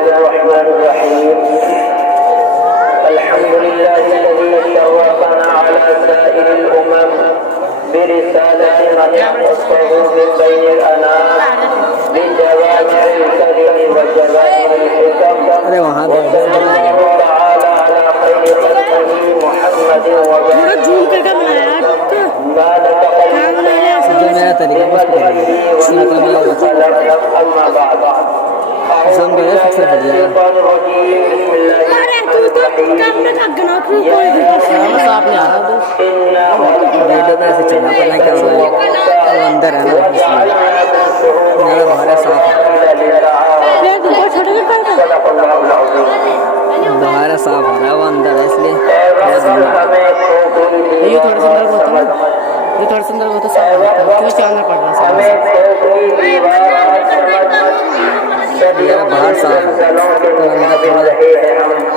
الله الرحمن الرحيم الحمد لله الذي شرفنا على سائر الأمم برسالة من يختصه من بين الأنام بجوامع الكلم وجوامع الحكم وصلى الله تعالى على خير خلقه محمد وبارك ما نتقل بمدحه ونتقل أما بعد أعوذ بالله من الشيطان الرجيم بسم الله الرحمن الرحيم يا إنا दोबारा साफ हो रहा है वो अंदर है इसलिए ये थोड़ा सा अंदर होता है ये थोड़ा सा अंदर होता है साफ होता है क्यों चांदा पड़ रहा है ये बाहर साफ है तो अंदर थोड़ा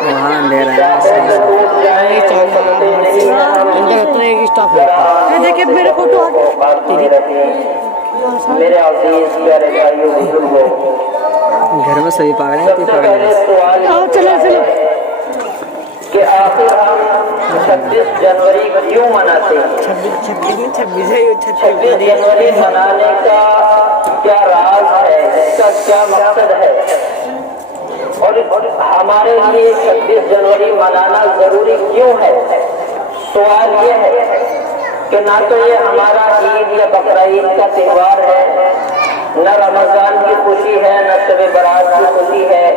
वहाँ अंधेरा है ये चांदा अंदर होता है एक स्टॉप होता है देखिए मेरे फोटो मेरे अजीज प्यारे भाइयों बुजुर्गों घर में सभी पागल हैं तो पागल हैं चलो चलो कि आखिर हम 26 जनवरी क्यों मनाते हैं 26 जनवरी मनाने का क्या राज है, इसका क्या मकसद है और हमारे लिए 26 जनवरी मनाना जरूरी क्यों है। सवाल ये है कि ना तो ये हमारा ईद या बकरा ईद का त्योहार है, न रमजान की खुशी है, न शब बारात की खुशी है।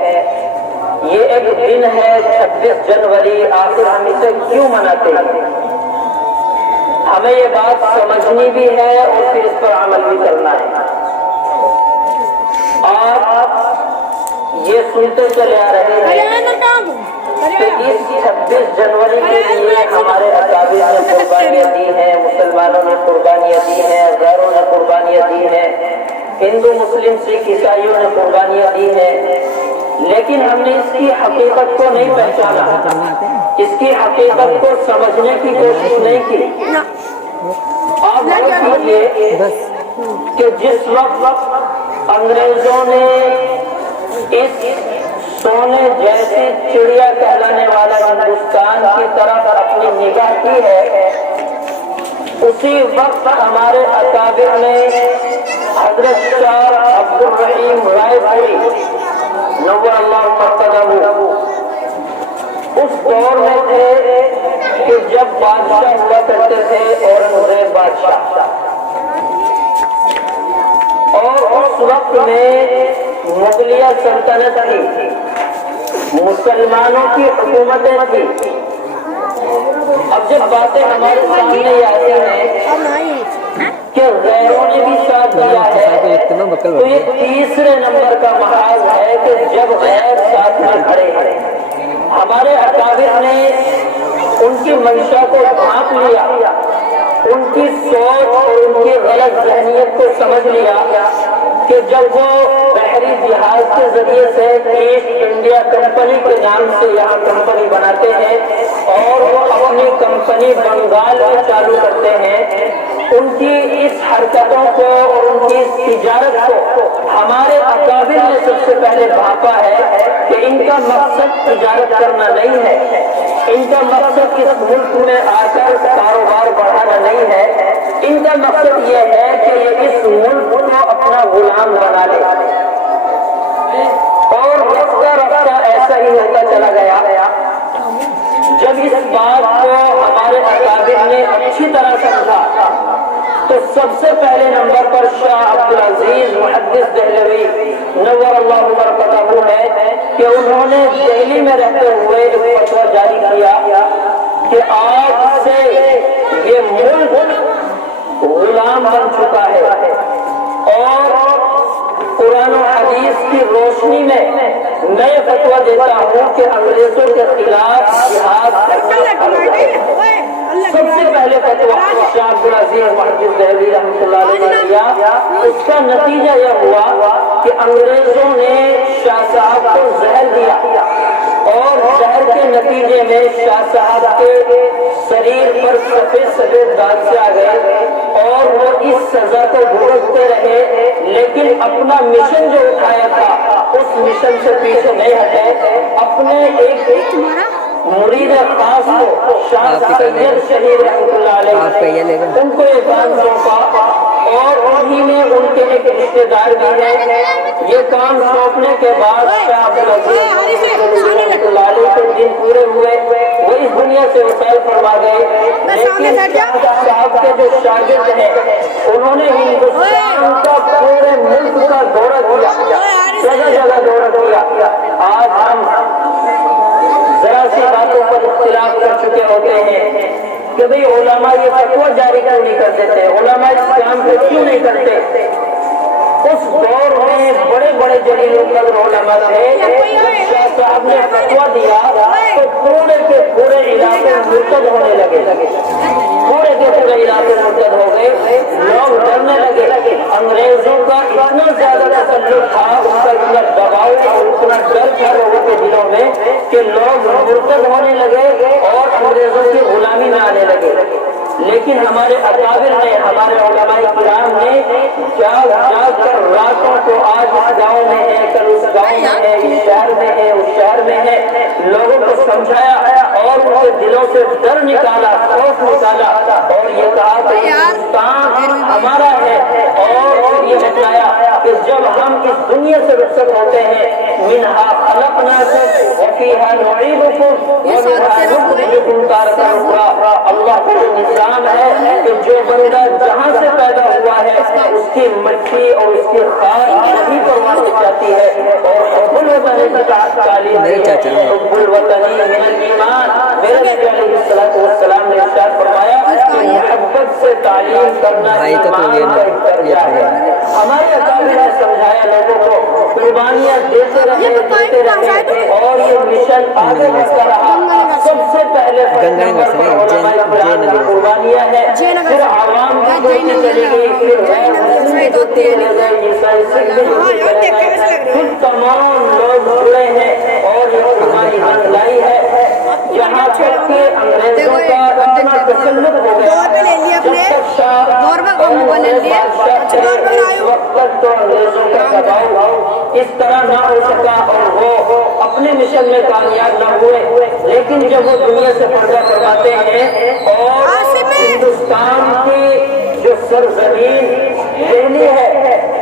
ये एक दिन है 26 जनवरी, आखिर हम इसे क्यों मनाते हैं। हमें ये बात समझनी भी है और फिर इस पर अमल भी करना है। आप ये सुनते चले आ रहे हैं कि इस 26 जनवरी के लिए हमारे अकाबिर ने कुर्बानियाँ दी हैं, मुसलमानों ने कुर्बानियाँ दी हैं, गैरों ने कुर्बानियाँ दी हैं, हिंदू मुस्लिम सिख ईसाइयों ने कुर्बानियाँ दी हैं, लेकिन हमने इसकी हकीकत को नहीं पहचाना, इसकी हकीकत को समझने की कोशिश नहीं की। आप देखिए कि जिस वक्त अंग्रेजों ने इस सोने जैसी चिड़िया कहलाने वाला हिंदुस्तान की तरफ अपनी निगाह की है, उसी वक्त हमारे अकाबिर ने हजरत शाह अब्दुल रहीम रायपुरी नव्वरअल्लाहु मर्तदहू उस दौर में थे कि जब बादशाह हुआ करते थे औरंगजेब बादशाह, और उस वक्त में मुगलिया सल्तनत थी, मुसलमानों की हुकूमतें थी। अब जब बातें हमारे सामने आती हैं कि गैरों ने भी साथ दिया है, तो ये तीसरे नंबर का महाज है कि जब गैर साथ में खड़े हैं। हमारे अकाबिर ने उनकी मंशा को भांप लिया, उनकी सोच और उनकी गलत जहनीत को समझ लिया कि जब वो बहरी जहाज के जरिए से ईस्ट इंडिया कंपनी के नाम से यहाँ कंपनी बनाते हैं और वो अपनी कंपनी बंगाल में चालू करते हैं, उनकी इस हरकतों को और उनकी इस तिजारत को हमारे अकाबिर ने सबसे पहले भापा है कि इनका मकसद तिजारत करना नहीं है, इनका मकसद इस मुल्क में आकर कारोबार बढ़ाना नहीं है, इनका मकसद ये है कि ये इस मुल्क को अपना गुलाम बना ले। और रफ्ता रफ्ता ऐसा ही होता चला गया। जब इस बात को हमारे अकाबिर ने अच्छी तरह समझा तो सबसे पहले नंबर पर शाह अब्दुल अजीज मुहद्दिस दहलवी नव्वरअल्लाहु मर्तदहू है कि उन्होंने दिल्ली में रहते हुए एक फतवा जारी किया कि आज से ये मुल्क गुलाम बन चुका है और कुरान और हदीस की रोशनी में मैं फतवा देता हूँ कि अंग्रेजों के खिलाफ जिहाद करना फर्ज है। सबसे पहले फतवा शाह अब्दुल अजीज मुहद्दिस दहलवी रहमतुल्लाह अलैह ने दिया, उसका नतीजा यह हुआ कि अंग्रेजों ने शाह साहब को जहर दिया और जहर के नतीजे में शाह साहब के शरीर पर सफेद सफेद दाग से आ गए और वो इस सजा को भुगतते रहे, लेकिन अपना मिशन जो उठाया था उस मिशन से पीछे नहीं हटे, अपने एक मुरीद खास को शाह साहिब शहीद रहमतुल्लाह अलैह उनको ये काम सौंपा और उन्हीं में उनके एक रिश्तेदार भी है। ये काम सौंपने के बाद शाह रहमतुल्लाह अलैह के दिन पूरे हुए, वो इस दुनिया से वसाल फरमा गए। लेकिन साहब के जो शागिर्द हैं उन्होंने हिंदुस्तान का पूरे मुल्क का दौरा किया, जगह जगह दौरा किया। आज हम जरा सी बातों पर इख्तिलाफ कर चुके होते हैं कि भाई उलमा ये फतवा जारी क्यों नहीं कर देते, उलमा इस काम को क्यों नहीं करते। उस दौर में बड़े बड़े जलील कद्र उलमा थे, शाह साहब ने फतवा दिया तो पूरे के पूरे इलाके मुर्तद होने लगे, पूरे के पूरे इलाके मुर्तद हो गए, लोग डरने लगे। अंग्रेजों का इतना ज्यादा तसल्लुत था, उनका इतना दबाव और उतना डर था लोगों के दिलों में कि लोग मुर्तद होने लगे और अंग्रेजों की गुलामी में आने लगे। लेकिन हमारे अकाबिर ने, हमारे उलमाए किराम ने जाग जाग कर रातों को, आज इस गाँव में है, कल उस गाँव में है, इस शहर में है, उस शहर में है, लोगों को समझाया और उनके दिलों से डर निकाला, खौफ निकाला और ये कहा कि हिंदुस्तान हमारा है। और ये बताया कि जब हम इस दुनिया से रुखसत होते हैं, मिन्हा खलक़नाकुम व फ़ीहा नुईदुकुम व मिन्हा नुख़रिजुकुम तारतन उख़रा। अल्लाह का निज़ाम है कि जो बंदा जहाँ से पैदा हुआ है उसकी मिट्टी और उसकी खाक वहीं पर वापस जाती है। और हुब्बुल वतनी की तालीम है, हुब्बुल वतनी मिनल ईमान। मेरे नबी अलैहिस्सलातु वस्सलाम ने इरशाद फरमाया कि मोहब्बत से तालीम करना ईमान का एक दर्जा है। हमारे अकाबिर ने समझाया लोगों को, कुर्बानियाँ देते रहे और ये मिशन आगे बढ़ता रहा। सबसे पहले कुर्बानियाँ है, फिर आवाम की चली गई, फिर तमाम लोग जुड़े हैं और ये कुर्बानी लाई है। यहाँ तक के अंग्रेजों का इतना तसल्लुत हो गया, तो अंग्रेजों का दबाव इस तरह ना हो सका और वो अपने मिशन में कामयाब न हुए। लेकिन जब वो दुनिया से पर्दा करवाते हैं और हिंदुस्तान की जो सरजमीन दिल्ली है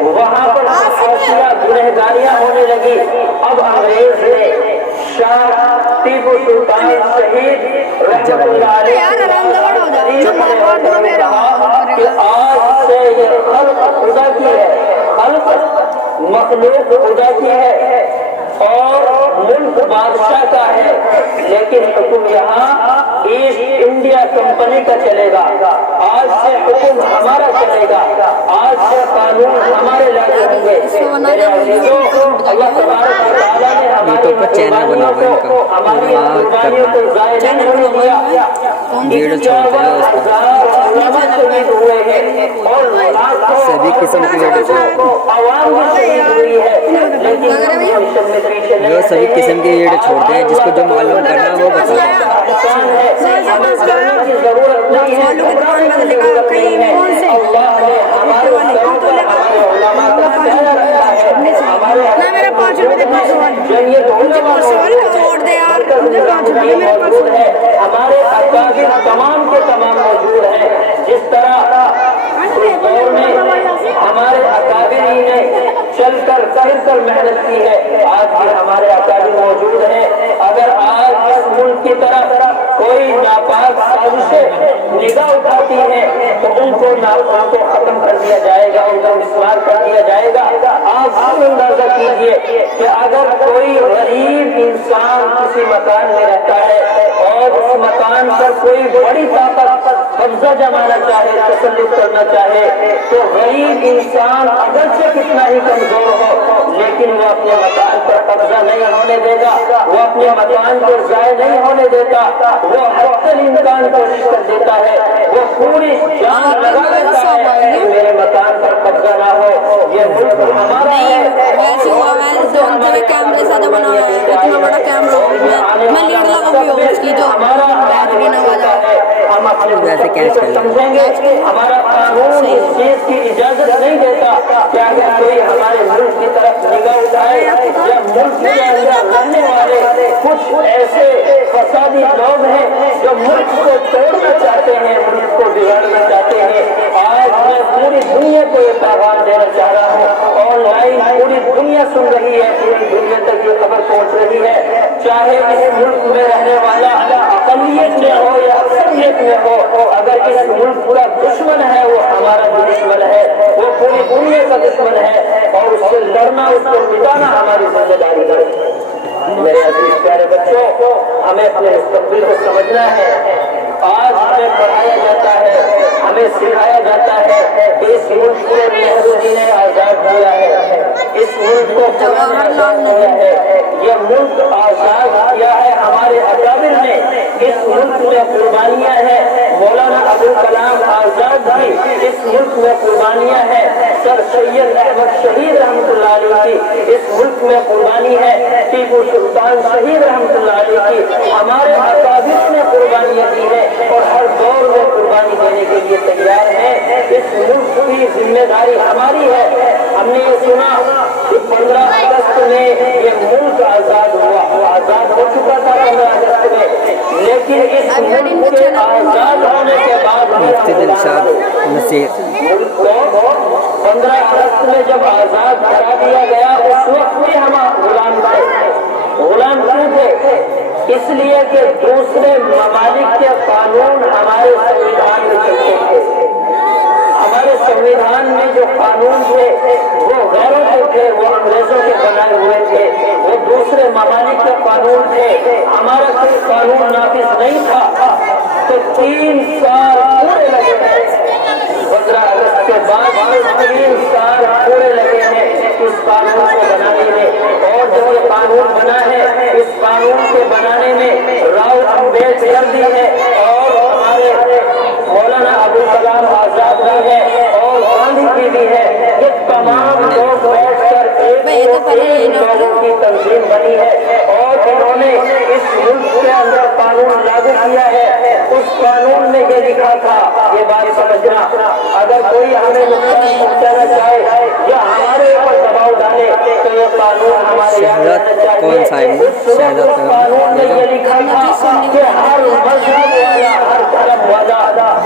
वहाँ पर गुनहगारियाँ होने लगी। अब अंग्रेज ने शाह टीपू सुल्तान शहीद रहमतुल्लाह अलैह कि आज से ये खल्क़ खुदा की है, खल्क़ मखलूक खुदा की है और मुल्क बादशाह का है। लेकिन हुक्म यहाँ ईस्ट इंडिया कंपनी का चलेगा। आज से हुक्म हमारा चलेगा, आज से कानून हमारे लागू होंगे। मेरे अज़ीज़ों, अल्लाह तबारक व तआला ने हमारी कुर्बानियों को ज़ाया नहीं होने दिया। 51,000 शहीद हुए हैं और सभी किस्म की आवाम भी शहीद हुई है। लेकिन जो सभी किस्म की वीडियो छोड़ते हैं, जिसको जो मालूम करना वो बताएं। जरूरत नहीं है, हमारे अकाबिर तमाम के तमाम मौजूद हैं। जिस तरह हमारे अकाबिर ने चलकर कर मेहनत की है, आज भी हमारे अकाबिर मौजूद हैं। अगर आज इस मुल्क की तरफ कोई नापाक साजिशें निगाह उठाती है तो उनको खत्म कर दिया जाएगा, उनका विस्तार कर दिया जाएगा। आप अंदाजा कीजिए कि अगर कोई गरीब इंसान किसी मकान में रहता है और उस मकान पर कोई बड़ी ताकत कब्जा जमाना चाहे, तसल्लुत करना चाहे, तो गरीब इंसान अगरचे कितना ही कमजोर हो लेकिन वो अपने मकान पर कब्जा नहीं होने देगा, वो अपने मकान को ज़ाया नहीं होने देता, वो हर इम्कान कोशिश कर देता है, वो पूरी जान लगा देता है कि मेरे मकान पर कब्जा ना हो। ये मुल्क हमारा है। कैमरे से बनाया है, इतना बड़ा कैमरा मैं लीड लगाऊंगी उसकी जो बेहतरीन आवाज है। हम अपने वैसे कैच कर समझेंगे, हमारा कानून इस चीज की इजाजत नहीं देता कि अगर कोई हमारे मुल्क की तरफ निगाह जाए या मुल्क के अंदर रहने वाले कुछ ऐसे फसादी लोग हैं जो मुल्क को तोड़ना चाहते हैं, मुल्क को बिगाड़ना चाहते हैं। आज मैं पूरी दुनिया को ये पैगाम देना चाह रहा हूँ, ऑनलाइन पूरी दुनिया सुन रही है, पूरी दुनिया तक ये खबर पहुँच रही है, चाहे इस मुल्क में रहने वाला अक़लियत में हो या अक्सरियत में हो, अगर इस मुल्क पूरा दुश्मन है, वो हमारा भी दुश्मन है, वो पूरी दुनिया का दुश्मन है, और उससे लड़ना, उसको मिटाना हमारी जिम्मेदारी है। मेरे अजीज प्यारे बच्चों, हमें अपने मुस्तक़बिल को समझना है। आज हमें पढ़ाया जाता है, हमें सिखाया जाता है कि इस मुल्क को नेहरू जी ने आजाद किया है, इस मुल्क को आजाद किया है, ये मुल्क आजाद किया है हमारे अकाबिर ने, इस मुल्क में कुर्बानियां हैं, मौलाना अबुल कलाम आजाद भी इस मुल्क में कुर्बानियां हैं, सर सैयद अहमद शहीद रहमतुल्लाह अलैह की इस मुल्क में कुर्बानी है, टीपू सुल्तान शहीद रहमतुल्लाह अलैह की हमारे अकाबिर ने कुर्बानियां दी है और हर दौर में कुर्बानी देने के लिए तैयार है। इस मुल्क की जिम्मेदारी हमारी है। हमने ये सुना कि 15 अगस्त में ये मुल्क आजाद हुआ, आजाद हो चुका था 15 अगस्त में, लेकिन इस मुल्क के आजाद होने के बाद मुल्क को 15 अगस्त में जब आजाद करा दिया गया, उस वक्त भी हम गुलाम थे। गुलाम क्यों थे? इसलिए कि दूसरे ममालिक के कानून हमारे संविधान में चलते थे। हमारे संविधान में जो कानून थे वो गैरों के थे, वो अंग्रेजों के बनाए हुए थे, वो दूसरे ममालिक के कानून थे, हमारा कोई कानून नाफिज नहीं था। तो 3 साल पूरे लगे हैं, 15 अगस्त के बाद 3 साल पूरे लगे हैं इस कानून को बनाने में। और जब ये कानून बना है, इस कानून के बनाने में राव अम्बेडकर भी है और हमारे मौलाना अबुल कलाम आजाद भी है और गांधी जी भी है। ये तमाम लोग बैठकर एक लोगों की तंजीम बनी है और इन्होंने इस मुल्क के अंदर कानून लागू किया है। उस कानून में ये लिखा था, ये बात समझना, अगर कोई हमें नुकसान पहुंचाना चाहे या हमारे ऊपर दबाव डाले तो ये कानून हमारे कौन सा है? कानून में ये लिखा था कि हर मजहब वाला, हर धर्म वाला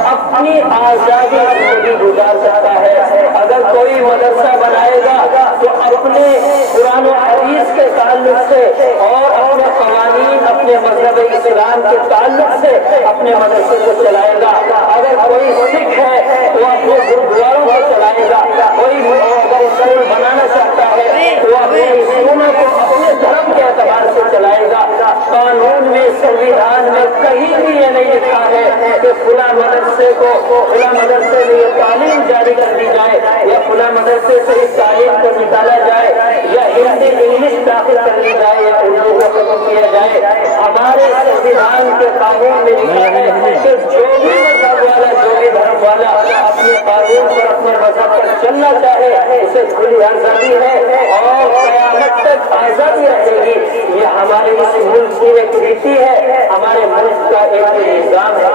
अपनी आजादी जिंदगी गुजार सकता है। अगर कोई मदरसा बनाएगा तो अपने कुरान और हदीस के ताल्लुक से और अपने कवानीन, अपने मजहब इस्लाम के ताल्लुक से अपने मदरसे को चलाएगा। अगर कोई सिख है वो अपने गुरुद्वारों को चलाएगा। कोई अगर स्कूल बनाना चाहता है तो अपने स्कूलों को अपने धर्म के एतबार से चलाएगा। कानून में, संविधान में कहीं भी ये नहीं लिखा है कि खुला मदरसे को, खुला मदरसे में ये तालीम जारी कर दी जाए या खुला मदरसे से इस तालीम को निकाला जाए या हिंदी इंग्लिश दाखिल कर ली जाए या उर्दू को खत्म किया जाए। हमारे संविधान के कानून में लिखा है कि जो भी मजहब वाला, जो भी धर्म वाला अपने कानून पर, अपने मजहब पर चलना चाहे उसे खुली आजादी है और क़यामत तक आजादी रहेगी। ये हमारे इस मुल्क की एक रीति है, हमारे मुल्क का एक निज़ाम है।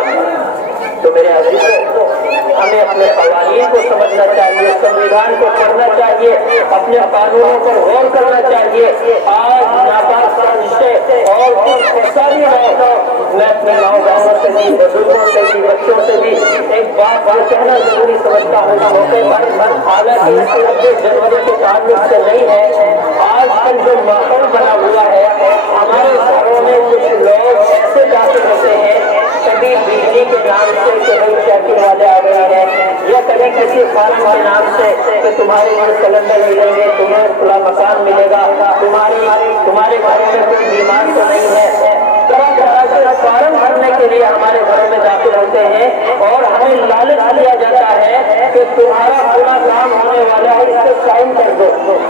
तो मेरे अजीजों, हमें अपने कानून को समझना चाहिए, संविधान को पढ़ना चाहिए, अपने कानूनों पर गौर करना चाहिए। आज नापाक साजिशें और कुछ ऐसा भी है तो मैं अपने नौजवानों से भी, बुजुर्गों से भी, बच्चों से भी एक बात और कहना जरूरी समझता हूँ इस मौके पर। हालांकि 26 जनवरी के ताल्लुक से नहीं है, आजकल जो माहौल बना हुआ है, हमारे घरों में कुछ लोग ऐसे दाखिल होते हैं, कभी बिजली के नाम से कि भाई चैकिंग वाले आ गए हैं, या कभी किसी फार्म के नाम से कि तुम्हारे यहाँ सिलेंडर मिलेंगे, तुम्हें खुला मकान मिलेगा, तुम्हारे घर में कोई बीमार तो नहीं है। तरह तरह के फार्म भरने के लिए हमारे घरों में दाखिल होते हैं और हमें लालच दिया जाता है कि तुम्हारा पूरा काम होने वाला है, इस पर साइन कर दो,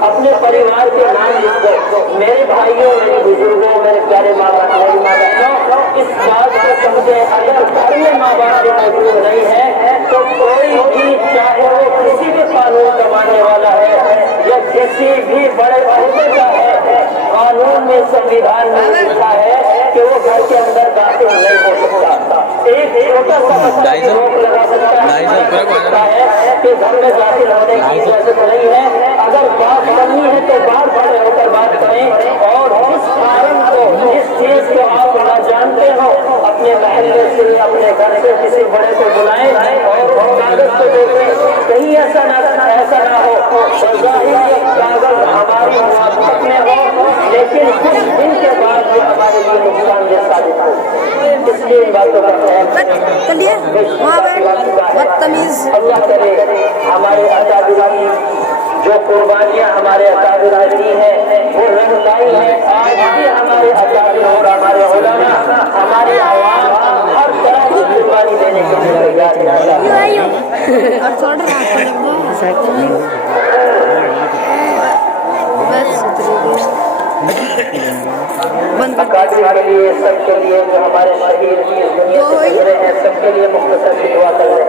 अपने परिवार के नाम लिख दो। मेरे भाइयों, मेरे बुजुर्गों, मेरे प्यारे माँ बाप, मेरी माँ बहनों, इस बात को समझे, अगर घर में माँ बाप मौजूद नहीं है तो कोई भी, चाहे वो किसी भी कानून का मानने वाला है या किसी भी बड़े अहदे का है, कानून में, संविधान में लिखा है कि वो घर के अंदर दाखिल नहीं हो सकता। एक छोटा सा बच्चा भी रोक लगा सकता है कि घर में दाखिल होने की इजाजत नहीं है। अगर बात करनी है तो बाहर खड़े होकर बात करें, और जिस कारण को, जिस चीज को आप ना जानते हो, अपने महल्ले से, अपने घर से किसी बड़े को बुलाएं और कागज को देखें। कहीं ऐसा ना हो कागज हमारी मुआवजत में हो, लेकिन कुछ दिन के बाद वो हमारे लिए नुकसानदेह साबित हो। इसलिए इन बातों का ख्याल चलिए वहाँ बदतमीज। अल्लाह करे हमारे अकाबिर जो कुर्बानियाँ हमारे अकाबिर ने दी हैं वो रहनुमाई है। आज भी हमारे अकाबिर और हमारे उलमा, हमारे आवाम हर तरह की कुर्बानी देने के लिए तैयार है। और छोड़ रहा बंद अकाबिर के लिए, सबके लिए, जो हमारे शहीद इस दुनिया से गुजरे हैं, सबके लिए मुख्तसर दुआ कर रहे हैं।